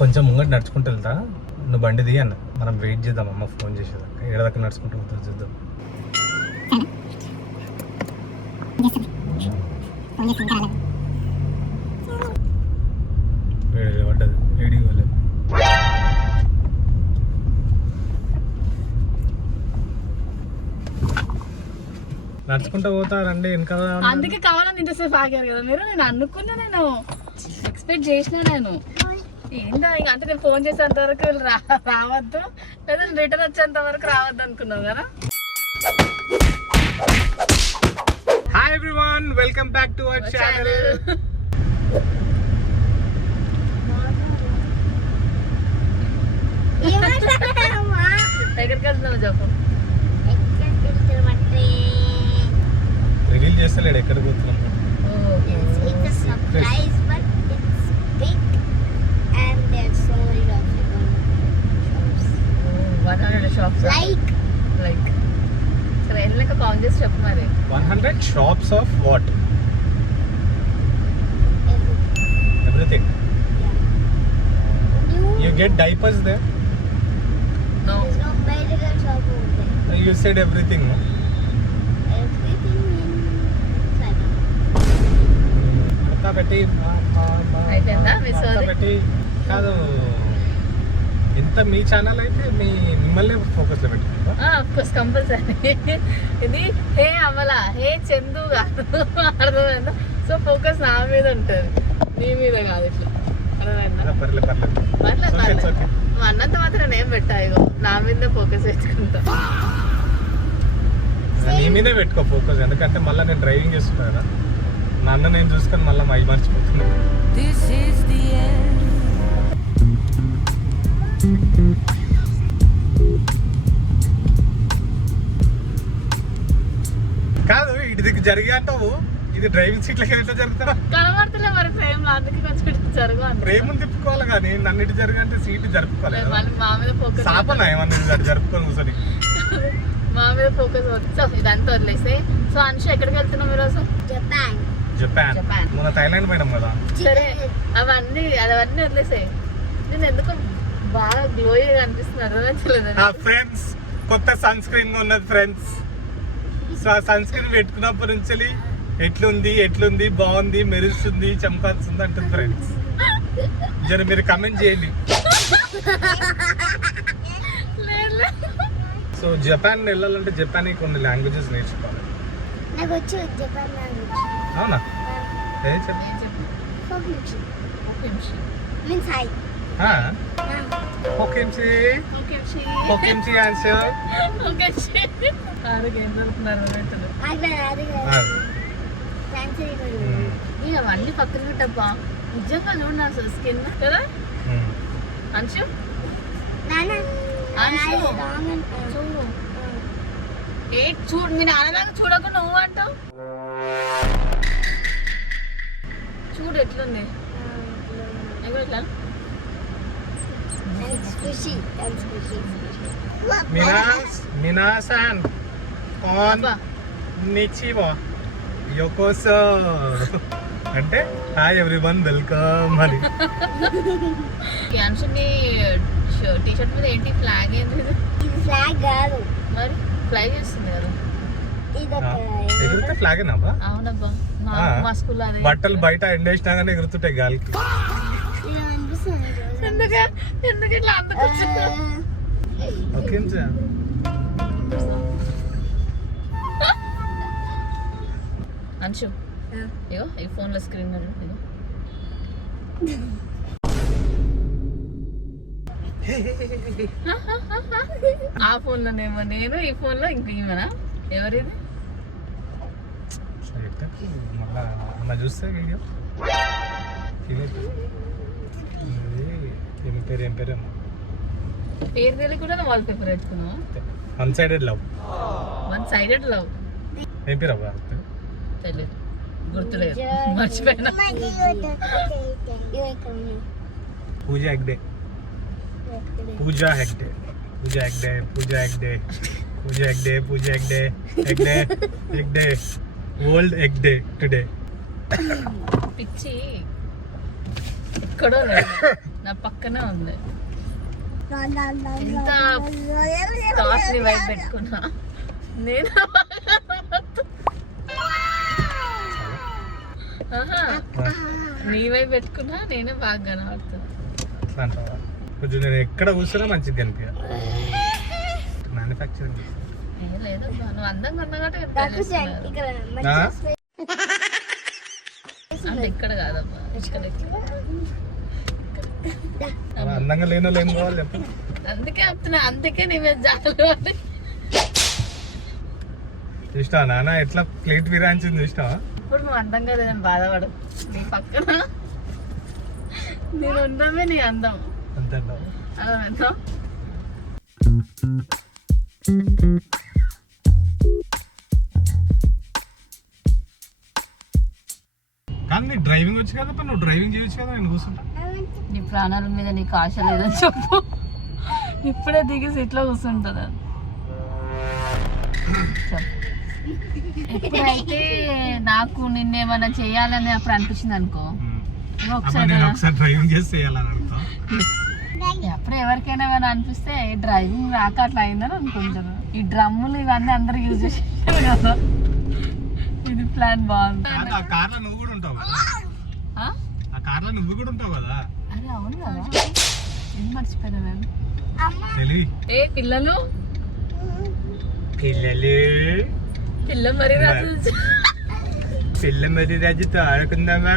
కొంచెం ముంగట నడుచుకుంటూ వెళ్తా, నువ్వు బండి దిగి అన్న, మనం వెయిట్ చేద్దాం. అమ్మ ఫోన్ చేసేదాకా ఏడదాకా నడుచుకుంటూ పోతుంది చూద్దాం. పడ్డది ఏడికి వెళ్ళదు. నడుచుకుంటూ పోతారండి వెనక. అందుకే కావాలని ఇంతసేపు ఆగారు కదా మీరు. నేను అనుకున్నా, నేను ఎక్స్పెక్ట్ చేసినా. నేను ఏంటో ఇంకా అంటే నేను ఫోన్ చేసేంత వరకు వీళ్ళు రావద్దు, లేదా రిటర్న్ వచ్చేంత వరకు రావద్దు అనుకున్నావు కదా. Hi everyone, welcome back to our channel. ఎక్కడికి వెళ్తున్నావు చెప్పు. రివీల్ చేస్తలేడు ఎక్కడికి పోతున్నాం. సరే వెళ్ళాక కౌంట్ చేసి చెప్పు మరి. 100 shops of what? Everything. You get diapers there? No. There's no medical shop over there. You said everything, no? Everything inside. అత్తా పెట్టి అయిపోయిందా మీ సోది? పెట్టి కాదు. ఇంత మీ ఛానల్ అయితే మిమ్మల్ని ఫోకస్ లో పెట్టుకుంటా. Of course compulsory. ఇది హే అమల, హే చందు కాదు, అర్థమైందా? సో ఫోకస్ నా మీద ఉంటుంది, నీ మీద కాదు. ఇట్లా అర్థమైందా? పర్లేదు. అన్నంత మాత్రం నేను పెట్టా, ఇగో నా మీద ఫోకస్ పెట్టుకుంటా. నీ మీదే పెట్టుకో ఫోకస్, ఎందుకంటే మళ్ళీ నేను డ్రైవింగ్ చేస్తున్నా కదా, నన్ను నేను చూసుకొని మళ్ళీ మై మర్చిపోతున్నాను. కాదు ఇటు దిక్కు జరిగా అంటావు, ఇది డ్రైవింగ్ సీట్ లకి ఎట్లా జరుగుతారా? కనబడతలే మరి ఫ్రేమ్ లో, అందుకే కొంచెం ఇటు జరుగు. ఫ్రేమ్ తిప్పుకోవాలి కానీ నన్ను ఇటు జరగంటే సీట్ జరుపుకోవాలి. మా మీద ఫోకస్ సాపనా ఏమన్నా జరుపుకొని కూర్చొని మా మీద ఫోకస్ వచ్చి ఇదంతా వదిలేస్తే. సో అన్షు ఎక్కడికి వెళ్తున్నాం ఈరోజు? జపాన్. మన థైలాండ్ పోయినాం కదా. సరే అవన్నీ వదిలేసాయి. నేను ఎందుకు బాగా గ్లోయిగా అనిపిస్తుంది, అర్థమవుతలేదు. ఫ్రెండ్స్ కొత్త సన్ స్క్రీన్ ఉన్నది ఫ్రెండ్స్. సో ఆ సన్ స్క్రీన్ పెట్టుకున్నప్పటి నుంచి ఎట్లుంది బాగుంది, మెరుస్తుంది, చంపాల్సింది అంటుంది ఫ్రెండ్స్. జర మీరు కమెంట్ చేయండి. సో జపాన్ వెళ్ళాలంటే జపాన్ కొన్ని లాంగ్వేజెస్ నేర్చుకోవాలి. అవునా? అవన్నీ పక్కన పెట్టబ్బా, నిజంగా చూడండి అసలు స్కిన్ కదా. అంశు చూడు, మీ నాన్నలాగా చూడకుండా నువ్వు అంటావు. చూడు ఎట్లుంది. మినాసాన్ నిచివో యోకోసో అంటే హాయ్ ఎవ్రీవన్ వెల్కమ్ అని. అంశుని టీషర్ట్ మీద ఏంటి ఫ్లాగ్? ఏంటి ఇది? ఫ్లాగ్ కాదు మరి, ఫ్లై చేస్తుంది కదా. ఎగురుతే ఫ్లాగ్ ఏనాబా? అవునబ్బా, మా స్కూల్ అదే. బట్టలు బయట ఎండేసినా కానీ ఎగురుతుంటాయి గాలికి. ఎందుకు ఇట్లా ఓకే అంశు, ఇగో ఈ ఫోన్ లో స్క్రీన్ ఇగో. ఆ ఫోన్ లోనేమో నేను, ఈ ఫోన్ లో ఇంక ఈమెనా? ఎవరిది? మళ్ళా చూస్తే వీడియో ఏం పేరు తెలియకుండా వాల్ పేపర్ పెట్టుకున్నావు. One sided love. ఏం పేరు అవ్వ? తెలియదు, గుర్తులేదు, మర్చిపోయినా. Pooja Hegde. World egg day today. పిచ్చి ఎక్కడో లేదు. నా పక్కనే ఉంది. ఎంత కాస్ట్లీ వైపు పెట్టుకున్నా నేను. ఆహా, నీ వైపు పెట్టుకున్నా నేనే బాగా కనబడుతున్నా. అట్లా అంటావా? కొంచెం నేను ఎక్కడ కూర్చున్నా మంచిగా కనిపించాలి. మ్యానుఫ్యాక్చరింగ్ లేదు, నువ్వు అందంగా ఉన్నట్టు అంటే ఇక్కడ కాదమ్మా, ఇక్కడ అందంగా లేని వాళ్ళు ఏం కావాలి చెప్పండి. అందుకే చెప్తున్నా, అందుకే నీ మీద జాగ్రత్త. చూసినావా నాన్న ఎట్లా ప్లేట్ విరాంచింది చూసినావా? ఇప్పుడు నువ్వు అందంగా లేదని బాధపడు, నీ పక్కన నేను ఉండమే నీ అందం. అంతేంటావా? అర్థమైందా? కానీ నీకు డ్రైవింగ్ వచ్చి కదా, నువ్వు డ్రైవింగ్ చేయొచ్చు కదా, నేను కూర్చుంటా. నీ ప్రాణాల మీద నీకు ఆశ లేదని చెప్పు. ఇప్పుడే దిగి సీట్లో కూర్చుంటుంది. ఎప్పుడైతే నాకు నిన్నేమన్నా చేయాలని అప్పుడు అనిపించింది అనుకో, ఒకసారి డ్రైవింగ్ చేసి చేయాలని అడుగుతా. ఎప్పుడు ఎవరికైనా ఏమైనా అనిపిస్తే డ్రైవింగ్ రాక అట్లా అయిందని అనుకుంటారు. ఈ డ్రమ్ములు ఇవన్నీ అందరు యూజ్ చేసేది కదా. ఇది ప్లాన్ బాగుంది. ఆ కార్లో నువ్వు కూడా ఉంటావు కదా, ఆ కార్లో నువ్వు కూడా ఉంటావు కదా. అరే అవును కదా, ఏం మర్చిపోయినా నేను. తెలివి ఏ పిల్లలు పిల్ల మరి పిల్ల మరి రాజుతో ఆడుకుందామా?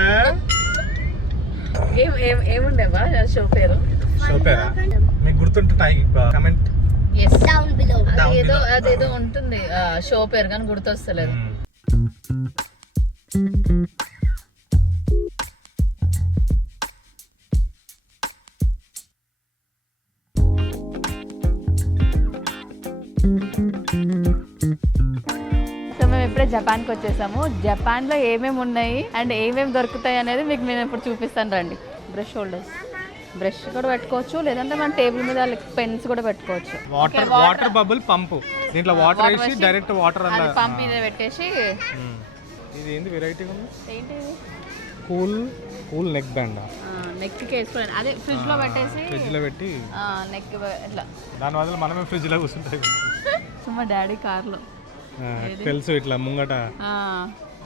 ఏముండేవా షో పేరు? షో పేరా మీకు గుర్తుంటే కమెంట్. అదేదో ఉంటుంది షో పేరు కానీ గుర్తొస్తలేదు. మేము ఇప్పుడే జపాన్కి వచ్చేసాము. జపాన్లో ఏమేమి ఉన్నాయి అండ్ ఏమేమి దొరుకుతాయి అనేది మీకు నేను ఇప్పుడు చూపిస్తాను రండి. బ్రష్ హోల్డర్స్, బ్రష్ కూడా పెట్టుకోవచ్చు, లేదంటే మన టేబుల్ మీద పెన్స్ కూడా పెట్టుకోవచ్చు. వాటర్ బబుల్ పంపు, దీంట్లో వాటర్ వేసి డైరెక్ట్ వాటర్ పంప్ మీద పెట్టేసి. ఇది ఏంది వెరైటీగా ఉంది? ఏంటి కూల్ నెక్ బ్యాండ్. నెక్కి వేసుకోవాలి, అదే ఫ్రిడ్జ్ లో పెట్టేసి ఫ్రిడ్జ్ లో పెట్టి నెక్ ఇట్లా. దాని వల్ల మనమే ఫ్రిడ్జ్ లో కూర్చుంటాయి. మా డాడీ కార్లో తెలుసు, ఇట్లా ముంగట.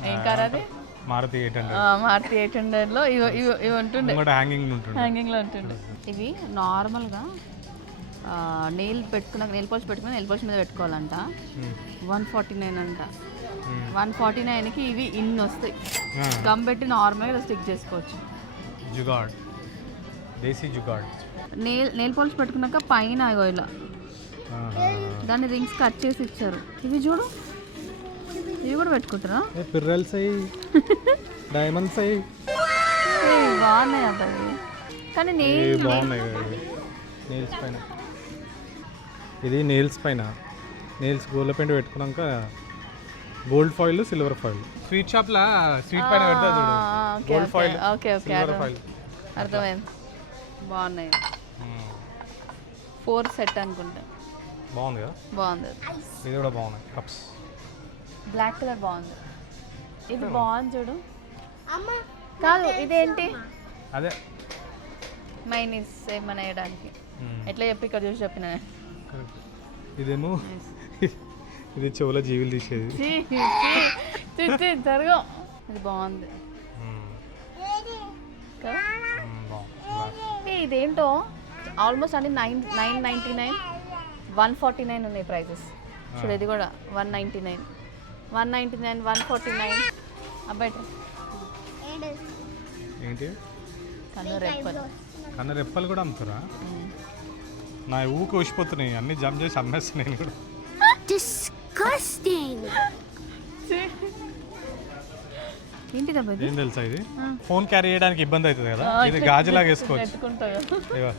ఏం కార్ అది? మారుతి 800. మారుతి 800లో ఇవి ఉంటుండే, హ్యాంగింగ్ లో ఉంటుండే. ఇవి నార్మల్గా నెయిల్ పాలిష్ పెట్టుకుని నెయిల్ పాలిష్ మీద పెట్టుకోవాలంట. 149 అంట. 149కి ఇవి ఇన్ని వస్తాయి. గమ్ పెట్టి నార్మల్గా స్టిక్ చేసుకోవచ్చు. జుగాడ్, దేశీ జుగాడ్. నెయిల్ పాలిష్ పెట్టుకున్నాక పైన ఇలా దాన్ని రింగ్స్ కట్ చేసి ఇచ్చారు. ఇవి చూడు, ఇవి కూడా పెట్టుకుంటారా? పిర్రల్స్ అయ్యి డైమండ్స్ అయ్యి బాగున్నాయి అవి, కానీ బాగున్నాయి. నెయిల్స్ పైన, ఇది నెయిల్స్ పైన నెయిల్స్ గోల్డ్ పెయింట్ పెట్టుకున్నాక gold foil, silver foil. Sweet shop లా స్వీట్ పైన పెడతారు చూడు, గోల్డ్ ఫాయిల్, సిల్వర్ ఫాయిల్. అర్థమైంది. బాగున్నాయి. 4 సెట్ అనుకుంటా. బాగుంది కదా? బాగుంది. ఇది కూడా బాగున్నాయి కప్స్. బ్లాక్ కలర్ బాగుంది. ఇది బాగుంది చూడు. కాదు ఇదేంటి? అదే మైనీస్ ఏమన్నా వేయడానికి. ఎట్లా చెప్పి ఇక్కడ చూసి చెప్పిన. ఇదేమో ఇది చెవుల జీవులు తీసేది. జరగ. ఇది బాగుంది. ఇదేంటో ఆల్మోస్ట్ అంటే 999, 149 ఉన్నాయి ప్రైజెస్. చూడు ఇది కూడా 199, 149, 149. ఏంటి? కన్ను రెప్పలు కూడా అమ్ముతారా? నా ఊకి ఊసిపోతున్నాయి అన్ని, జంప్ చేసి అమ్మేస్తున్నాయి నేను కూడా. ఏం తెలుసా ఇది? ఫోన్ క్యారీ చేయడానికి ఇబ్బంది అవుతుంది కదా, ఇది గాజులాగా వేసుకోవచ్చు.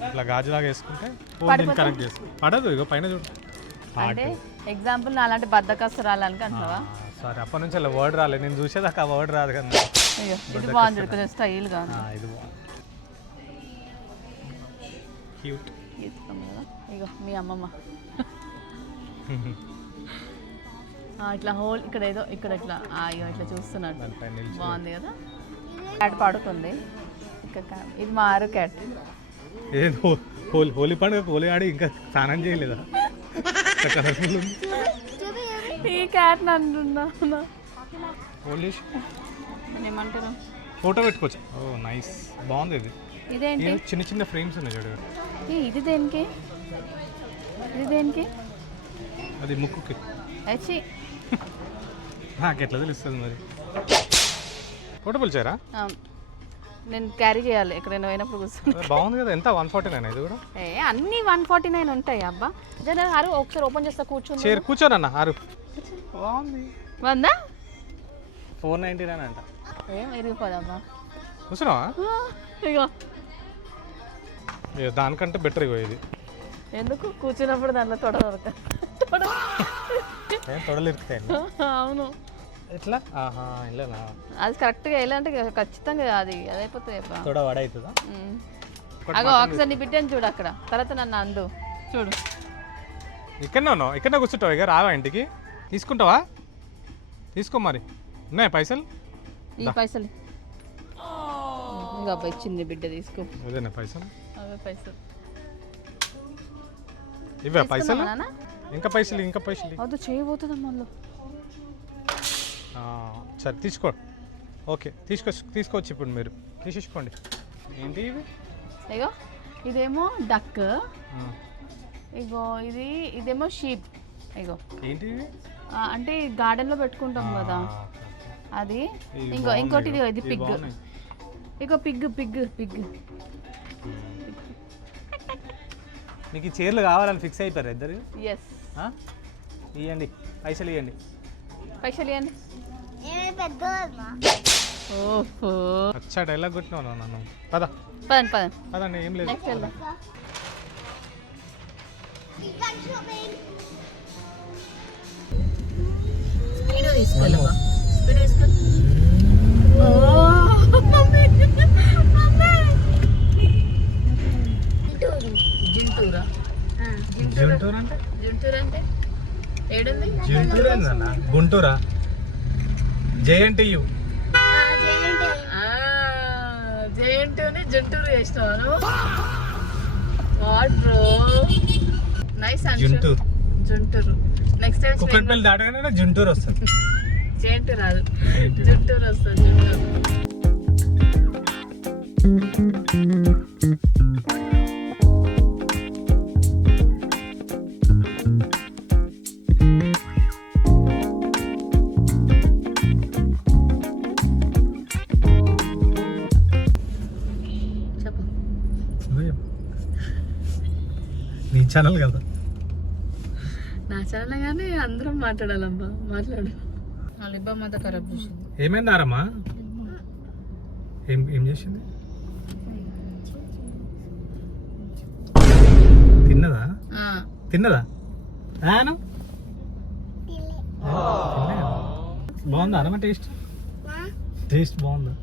ఇట్లా గాజులాగా వేసుకుంటే ఫోన్ కనెక్ట్ చేసుకో. పడదు, ఇగో పైన చూడు. అంటే ఎగ్జాంపుల్ నా అలాంటి బద్దకస్తురాలు అనుకుంటున్నావా? సరే, అప్పటి నుంచి అలా వర్డ్ రాలేదు, నేను చూసేదాకా ఆ వర్డ్ రాదు కదా. ఇది బాగుంది, కొంచెం స్టైల్గా. ఇది బాగుంది, క్యూట్. ఇగో మీ అమ్మమ్మ ఇట్లా హోల్ ఇక్కడ ఏదో ఇక్కడ ఇట్లా ఇట్లా చూస్తున్నాడు. బాగుంది కదా. క్యాట్ పడుతుంది ఇక్కడ. ఇది మా ఆరు క్యాట్. ఏదో హోలీ పండుగ హోలీ ఆడి ఇంకా స్నానం చేయలేదా? కలర్ఫుల్ ఉంది. ఈ క్యాట్ అంటున్నా హోలీ ఏమంటారు ఫోటో పెట్టుకోవచ్చు. ఓ నైస్, బాగుంది ఇది. ఇదేంటి చిన్న చిన్న ఫ్రేమ్స్ ఉన్నాయి చూడు. ఇది దేనికి ఇది దేనికి అది ముక్కుకి. వచ్చి నాకు ఎట్లా తెలుస్తుంది మరి? ఫోటో పిలిచారా? నేను క్యారీ చేయాలి ఎక్కడైనా పోయినప్పుడు కూర్చొని. బాగుంది కదా. ఎంత 149 ఇది కూడా? అన్ని 149 ఉంటాయి అబ్బా. జర ఆరు ఒకసారి ఓపెన్ చేస్తా కూర్చొని. చైర్ కూర్చోనన్న ఆరు. బాగుంది. 100 499 అంట. ఏం ఇరిగిపోదమ్మా. కూర్చున్నావా? ఇగో దానికంటే బెటర్ ఇగో ఇది. ఎందుకు కూర్చున్నప్పుడు దాంట్లో తొడ దొరక తొడలు ఇరుకుతాయి. అవును. ఎట్లా? ఆహా ఇల్లేనా? అది కరెక్ట్గా ఎలా అంటే ఖచ్చితంగా అది అదైపోతుంది. తొడ వడవుతుందా? అగో ఒకసారి నీ బిడ్డని చూడు అక్కడ, తర్వాత నన్ను అందు చూడు. ఇక్కడనే ఉన్నావు, ఇక్కడనే కూర్చుంటావు. ఇక రావా ఇంటికి? తీసుకుంటావా? తీసుకో మరి. ఉన్నాయి పైసలు? ఈ పైసలు ఇంకా అబ్బాయి ఇచ్చింది బిడ్డ, తీసుకో. అదేనా పైసలు? అవే పైసలు. ఇవే పైసలు? ఇంకా పైసలు, ఇంకా పైసలు. వద్దు చేయబోతుందమ్మా అందులో. సరే తీసుకో. ఓకే తీసుకోవచ్చు. ఇప్పుడు మీరు తీసేసుకోండి. ఏంటి ఇవి? ఇగో ఇదేమో డక్, ఇగో ఇదేమో షీప్. ఇగో ఏంటి ఇవి? అంటే గార్డెన్లో పెట్టుకుంటాం కదా అది. ఇంకోటి ఇది పిగ్. ఇగో పిగ్ పిగ్ పిగ్. మీకు ఈ చీరలు కావాలని ఫిక్స్ అయిపోయారు ఇద్దరు? ఎస్. ఇవ్వండి పైసలు, ఇవ్వండి పైసలు ఇవ్వండి. ఓహో అచ్చా డైలాగ్ కొట్టినావు నన్ను. పద పదండి పదండి పదండి. ఏం లేదు. నెక్స్ట్ వెళ్దాం. స్పీడ్ తీసుకెళ్ళవా? స్పీడ్ తీసుకెళ్ళ. జింటూరా? జింటూరు అంటే? జింటూరు అంటే ఏడుంది? జింటూరు ఏందన్నా? గుంటూరా? జేఎన్టీయు. జేఎన్టీని జుంటూరు చేసినాను. What bro, nice answer. జుంటూరు. నెక్స్ట్ టైం కుక్కట్పల్లి దాటగానే జుంటూరు వస్తుంది. జేఎన్టీ రాదు, జుంటూరు వస్తుంది. జుంటూరు. నీ ఛానల్ కదా? నా ఛానల్ కానీ అందరం మాట్లాడాలమ్మా. మాట్లాడు. వాళ్ళ ఇబ్బంది ఖరాబ్ చేసింది. ఏమైందారమ్మా? ఏం చేసింది? తిన్నదా? తిన్నదా? బాగుందా అరమా? టేస్ట్ బాగుందా?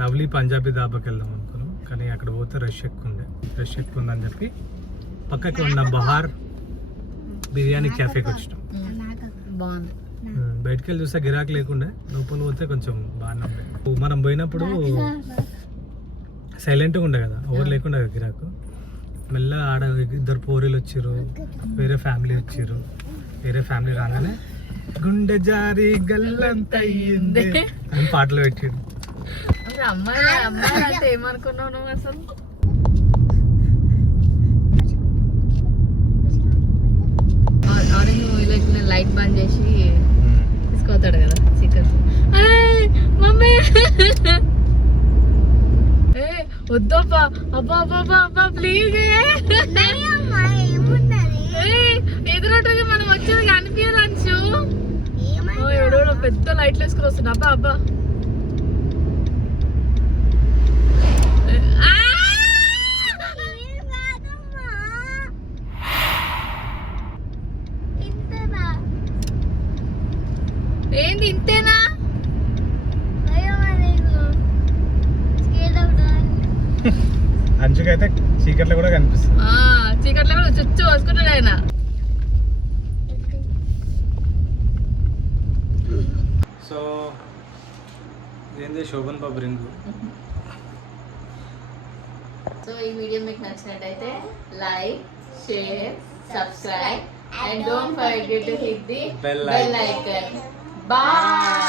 లవ్లీ పంజాబీ దాబాకి వెళ్దాం అనుకున్నాం, కానీ అక్కడ పోతే రష్ ఎక్కువ ఉందని చెప్పి పక్కకి ఉన్న బహార్ బిర్యానీ క్యాఫేకి వచ్చినాం. బాగుంది. బయటికి వెళ్ళి చూస్తే గిరాకీ లేకుండా, లోపల పోతే కొంచెం బాగానే ఉండే. మనం పోయినప్పుడు సైలెంట్గా ఉండే కదా, ఎవరు లేకుండా గిరాకు. మెల్ల ఆడ ఇద్దరు పోరీలు వచ్చిర్రు, వేరే ఫ్యామిలీ వచ్చిర్రు. వేరే ఫ్యామిలీ రాగానే గుండె జారి గల్లంత అయ్యింది అని పాటలు పెట్టాడు. అమ్మాయి అంటే ఏమనుకున్నావు నువ్వు అసలు? ఆరెంజ్ మూవీలోకి నేను లైట్ బంద్ చేసి తీసుకొస్తాడు కదా చికెన్. మమ్మీ వద్దబ్బా, అబ్బా అబ్బా అబ్బా ప్లీజ్. ఎదురొట్టుగా మనం వచ్చేది కనిపించదు అంచు. ఎవడో పెద్ద లైట్లు వేసుకుని వస్తున్నా. అబ్బా అబ్బా ఏంది ఇంతేనా? అంచుకైతే చీకట్లో కూడా కనిపిస్తుంది. చీకట్లో కూడా చుచ్చు వసుకుంటాడు ఆయన. సో ఏంది శోభన్ బాబు రింగు. సో ఈ వీడియో మీకు నచ్చినట్టయితే like, share, subscribe and don't forget to hit the Bell bell icon. Bye.